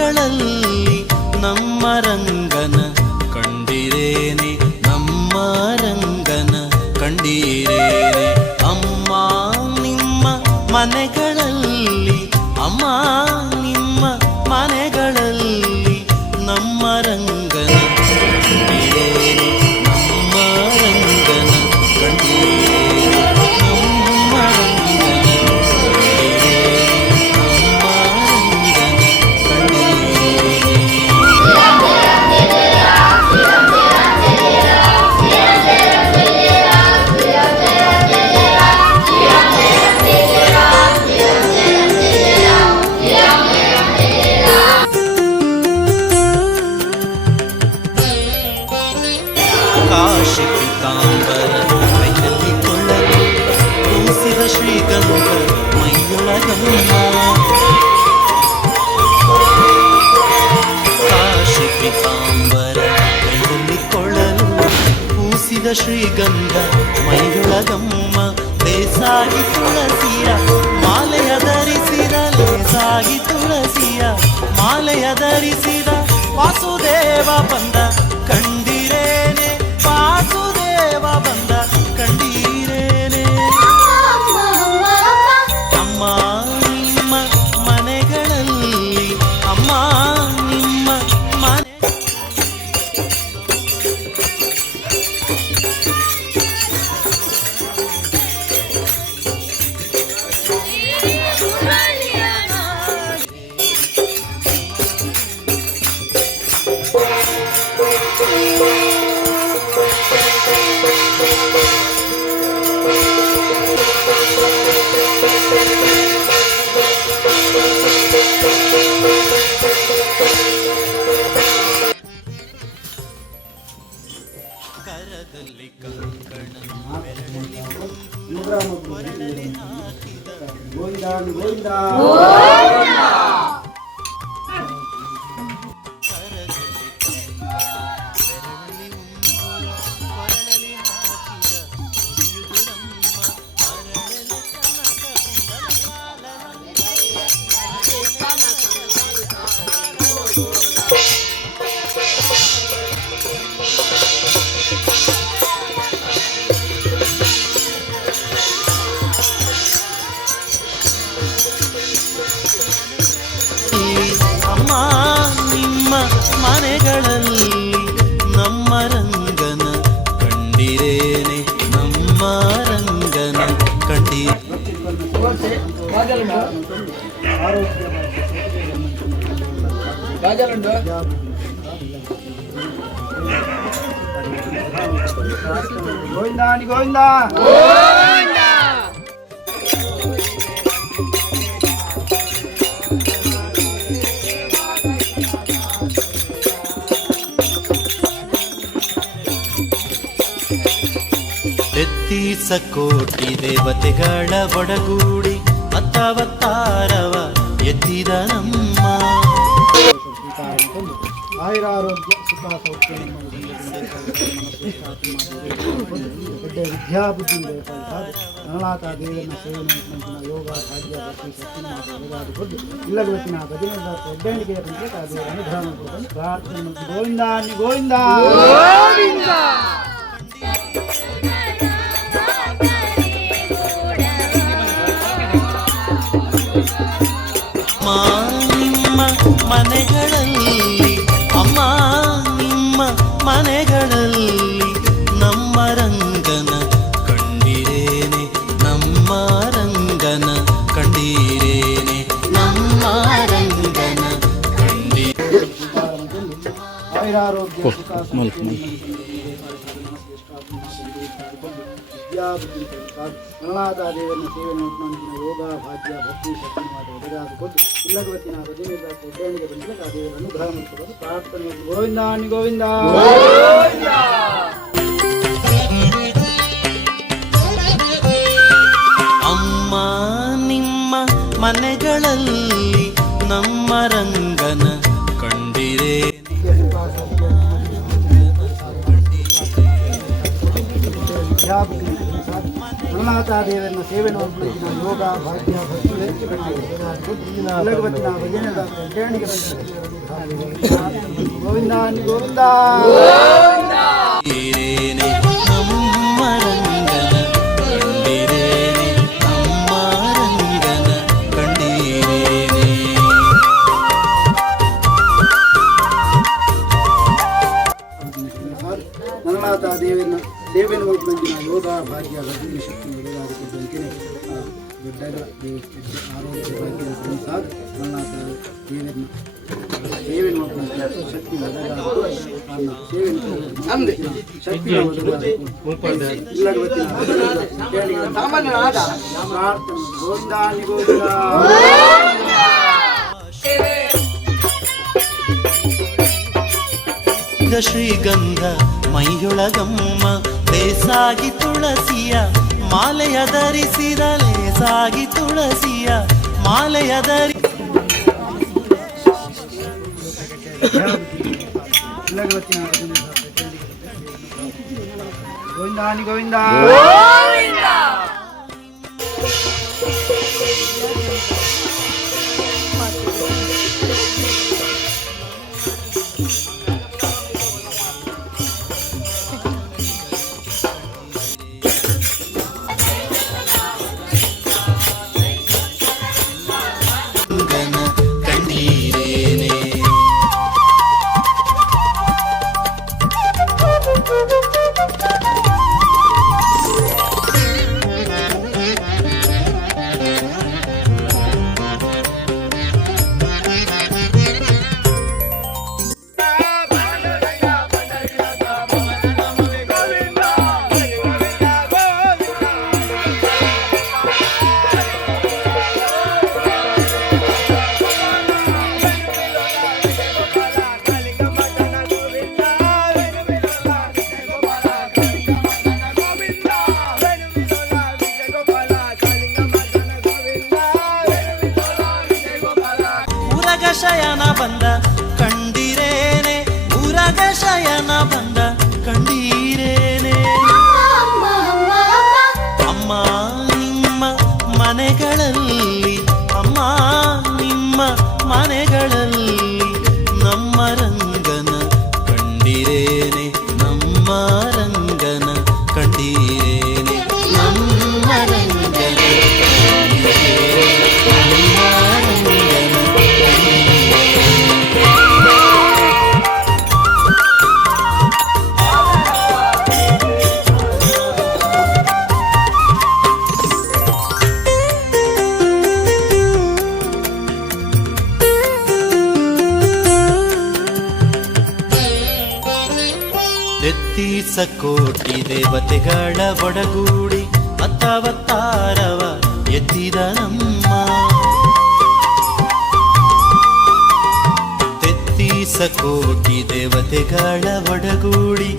ಮನೆಗಳಲ್ಲಿ ನಮ್ಮ ರಂಗನ ಕಂಡಿರೇನೆ, ನಮ್ಮ ರಂಗನ ಕಂಡಿರೇನೆ. ಅಮ್ಮ ನಿಮ್ಮ ಮನೆಗಳಲ್ಲಿ, ಅಮ್ಮ ನಿಮ್ಮ ಮನೆಗಳಲ್ಲಿ ನಮ್ಮ ರಂಗನ ಕಂಡಿರೇನೆ, ನಮ್ಮ ರಂಗನ ಕಂಡಿರೇನೆ, ನಮ್ಮ ರಂಗನ ಕಂಡಿರೇನೆ, ನಮ್ಮ ರಂಗನ ಕಂಡಿರೇನೆ. ಕಾಶಿ ಪೀತಾಂಬರ ಕೈಯಲ್ಲಿ ಕೊಳ್ಳಲು ಕೂಸಿದ ಶ್ರೀಗಂಧ ಮೈಯೊಳಗಮ್ಮ. ಕಾಶಿ ಪೀತಾಂಬರ ಕೈಯಲ್ಲಿ ಕೊಳ್ಳಲು ಕೂಸಿದ ಶ್ರೀಗಂಧ ಮೈಯೊಳಗಮ್ಮ. ಲೇಸಾಗಿ ತುಳಸಿಯ ಮಾಲೆಯ ಧರಿಸಿದ, ಲೇಸಾಗಿ ತುಳಸಿಯ ಮಾಲೆಯ ಧರಿಸಿದ ವಾಸುದೇವ ಬಂದ ಕಂಡಿರೇನೆ, ವಾಸುದೇವ ಬಂದ ಕಂಡಿರೇನೆ. ಅಮ್ಮ ನಿಮ್ಮ ಮನೆಗಳಲ್ಲಿ, ಅಮ್ಮ ನಿಮ್ಮ ಮನೆ ಕರದಲ್ಲಿ ಕಂಕಣ ಬೆರಳಲ್ಲಿ ಕೊರಳಲ್ಲಿ ಹಾಕಿದ ಅಮ್ಮ ನಿಮ್ಮ ಮನೆಗಳಲ್ಲಿ ನಮ್ಮ ರಂಗನ ಕಂಡಿರೇನೆ, ನಮ್ಮ ರಂಗನ ಗೋವಿಂದ ತೆತ್ತೀಸ ಕೋಟಿ ದೇವತೆಗಳ ಒಡಗೂಡಿ ಅತ್ತವತ್ತಾರವ ಎತ್ತಿದ ನಮ್ಮ. ಆಯುರಾರೋಗ್ಯ ಸುಖ ಸೌಖ್ಯ ವಿದ್ಯಾ ಬುದ್ಧಿ ರಣನಾಥ ದೇವನ ಸೇವನೆ ಯೋಗ ಭಾಗ್ಯ ಭಕ್ತಿ ಶಕ್ತಿ ಕೊದ್ದು ಇಲ್ಲಗೊತ್ತಿನ ಭಜನೆ ಒಡ್ಡಣಿಕೆಯ ದೇವರನ್ನು ಧ್ಯಾನ ಕೊಡಲು ಪ್ರಾರ್ಥನೆ. ಗೋವಿಂದ ಗೋವಿಂದ ನಿಮ್ಮ ಮನೆಗಳಲ್ಲಿ, ಅಮ್ಮ ನಿಮ್ಮ ಮನೆಗಳಲ್ಲಿ ನಮ್ಮ ರಂಗನ ಕಂಡಿರೇನೆ, ನಮ್ಮ ರಂಗನ ಕಂಡಿರೇನೆ, ನಮ್ಮ ರಂಗನ ಆಯುರಾರೋಗ್ಯ ಸುಖ ರಣನಾಥ ದೇವನ ಸೇವನೆ ಯೋಗ ಭಾಗ್ಯ ಭಕ್ತಿ ಶಕ್ತಿ ಒದಗಾದುಕೊಂಡು ಇಲ್ಲಗೊತ್ತಿನ ಭಜನೆ ಒಡ್ಡಣಿಗೆ ಬಂದರೆ ಆ ದೇವರ ಅನುಗ್ರಹ ಮಾಡಿಕೊಳ್ಳಲು ಪ್ರಾರ್ಥನೆ. ಗೋವಿಂದ ಗೋವಿಂದ ಅಮ್ಮ ನಿಮ್ಮ ಮನೆಗಳಲ್ಲಿ ನಮ್ಮ ರಂಗನ ಕಂಡಿರೇನೆ. ನರನಾಥ ದೇವರನ್ನ ಸೇವೆ ನೋಡ್ಕೊಳ್ಳಿ ಯೋಗ ಭಾಗ್ಯ ಭಕ್ತಿ ಇವತ್ತಿನ ಭಜನೆ ಕಲ್ಯಾಣಿಗೆ ಗೋವಿಂದ ಗೋವಿಂದ ನಮ್ಮ ರಂಗನ ಕಂಡಿರೇನೆ ನಮ್ಮ ರಂಗನ ಕಂಡಿರೇನೆ ನರನಾಥ ದೇವರನ್ನ ಸೇವೆ ನೋಡ್ಕೊಂಡಿ ಯೋಗ ಭಾಗ್ಯ ಭಕ್ತಿ ಶಕ್ತಿ ಒಳ್ಳೆಯದಾಗುತ್ತಂತೆ ದೊಡ್ಡ ಆರೋಗ್ಯ ಭಾಗ್ಯ ಸಾಕು ನರನಾಥ ದೇವರನ್ನ ಸೇವೆ ನೋಡ್ಕೊಂಡು ಶಕ್ತಿ ಸೇವೆ ಶಕ್ತಿ ಗೋವಿಂದಾನಿ ಗೋವಿಂದ ಶ್ರೀಗಂಧ ಮೈಯೊಳಗಮ್ಮ ಲೇಸಾಗಿ ತುಳಸಿಯ ಮಾಲೆಯ ಧರಿಸಿದ ಲೇಸಾಗಿ ತುಳಸಿಯ ಮಾಲೆಯ ಧರಿ ಗೋವಿಂದಾನಿ ಗೋವಿಂದ ಶಯನ ಬಂದ ಕಂಡಿರೇನೆ ಊರಗ ಶಯನ ಬಂದ ಕಂಡೀರೇನೆ ಅಮ್ಮ ನಿಮ್ಮ ಮನೆಗಳಲ್ಲಿ ಅಮ್ಮ ನಿಮ್ಮ ಮನೆಗಳಲ್ಲಿ ನಮ್ಮ ರಂಗನ ಕಂಡಿರೇನೆ ನಮ್ಮ ರಂಗನ ಕಂಡೀರೇನೆ ನಮ್ಮ ರಂಗನ ತೆತ್ತೀಸ ಕೋಟಿ ದೇವತೆಗಳ ಒಡಗೂಡಿ ಅತ್ತಾವತ್ತಾರವ ಎತ್ತಿದ ನಮ್ಮ ತೆತ್ತೀಸ ಕೋಟಿ ದೇವತೆಗಳ ಒಡಗೂಡಿ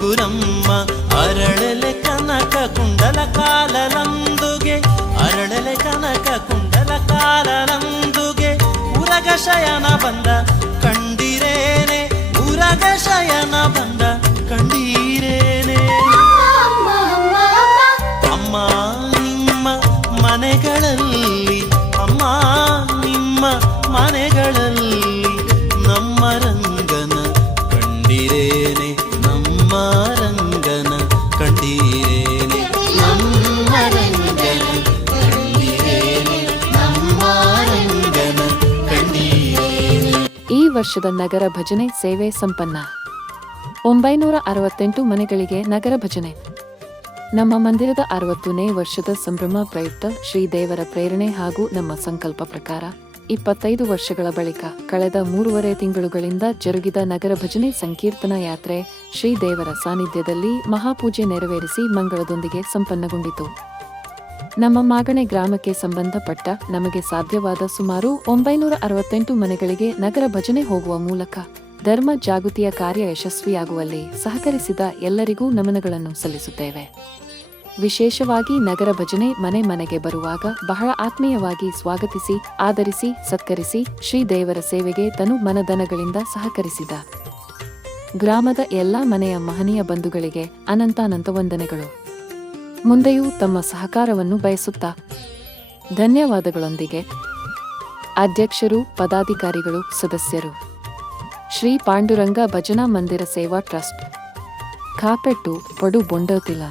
ಗುರಮ್ಮ ಅರಳಲೆ ಕನಕ ಕುಂಡಲ ಕಾಲಲಂದುಗೆ ಅರಳಲೆ ಕನಕ ಕುಂಡಲ ಕಾಲಲಂದುಗೆ ಉರಗ ಶಯನ ಬಂದ ಕಂಡಿರೇನೆ ಉರಗ ಶಯನ ಬಂದ ಕಂಡೀರೇನೆ ಅಮ್ಮ ನಿಮ್ಮ ಮನೆಗಳಲ್ಲಿ ಅಮ್ಮ ನಿಮ್ಮ ಮನೆಗಳಲ್ಲಿ ನಮ್ಮ ರಂಗನ ಕಂಡಿರೇನೆ ನಮ್ಮ ರಂಗನ ಕಂಡೀರೇನೆ ನಮ್ಮ ರಂಗನ ಕಂಡೀರೇನೆ ನಮ್ಮ ರಂಗನ ಕಂಡೀರೇನೆ. ಈ ವರ್ಷದ ನಗರ ಭಜನೆ ಸೇವೆ ಸಂಪನ್ನ. 968 ಮನೆಗಳಿಗೆ ನಗರ ಭಜನೆ. ನಮ್ಮ ಮಂದಿರದ 60ನೇ ವರ್ಷದ ಸಂಭ್ರಮ ಪ್ರಯುಕ್ತ ಶ್ರೀದೇವರ ಪ್ರೇರಣೆ ಹಾಗೂ ನಮ್ಮ ಸಂಕಲ್ಪ ಪ್ರಕಾರ 25 ವರ್ಷಗಳ ಬಳಿಕ ಕಳೆದ 3.5 ತಿಂಗಳುಗಳಿಂದ ಜರುಗಿದ ನಗರ ಭಜನೆ ಸಂಕೀರ್ತನಾ ಯಾತ್ರೆ ಶ್ರೀದೇವರ ಸಾನ್ನಿಧ್ಯದಲ್ಲಿ ಮಹಾಪೂಜೆ ನೆರವೇರಿಸಿ ಮಂಗಳದೊಂದಿಗೆ ಸಂಪನ್ನಗೊಂಡಿತು. ನಮ್ಮ ಮಾಗಣೆ ಗ್ರಾಮಕ್ಕೆ ಸಂಬಂಧಪಟ್ಟ ನಮಗೆ ಸಾಧ್ಯವಾದ ಸುಮಾರು 968 ಮನೆಗಳಿಗೆ ನಗರ ಭಜನೆ ಹೋಗುವ ಮೂಲಕ ಧರ್ಮ ಜಾಗೃತಿಯ ಕಾರ್ಯ ಯಶಸ್ವಿಯಾಗುವಲ್ಲಿ ಸಹಕರಿಸಿದ ಎಲ್ಲರಿಗೂ ನಮನಗಳನ್ನು ಸಲ್ಲಿಸುತ್ತೇವೆ. ವಿಶೇಷವಾಗಿ ನಗರ ಭಜನೆ ಮನೆ ಮನೆಗೆ ಬರುವಾಗ ಬಹಳ ಆತ್ಮೀಯವಾಗಿ ಸ್ವಾಗತಿಸಿ ಆದರಿಸಿ ಸತ್ಕರಿಸಿ ಶ್ರೀದೇವರ ಸೇವೆಗೆ ತನು ಮನಧನಗಳಿಂದ ಸಹಕರಿಸಿದ ಗ್ರಾಮದ ಎಲ್ಲಾ ಮನೆಯ ಮಹನೀಯ ಬಂಧುಗಳಿಗೆ ಅನಂತಾನಂತ ವಂದನೆಗಳು. ಮುಂದೆಯೂ ತಮ್ಮ ಸಹಕಾರವನ್ನು ಬಯಸುತ್ತಾ ಧನ್ಯವಾದಗಳೊಂದಿಗೆ ಅಧ್ಯಕ್ಷರು, ಪದಾಧಿಕಾರಿಗಳು, ಸದಸ್ಯರು, ಶ್ರೀ ಪಾಂಡುರಂಗ ಭಜನಾ ಮಂದಿರ ಸೇವಾ ಟ್ರಸ್ಟ್, ಕಾಪೆಟ್ಟು, ಪಡು ಬೊಂಡೋತಿಲ.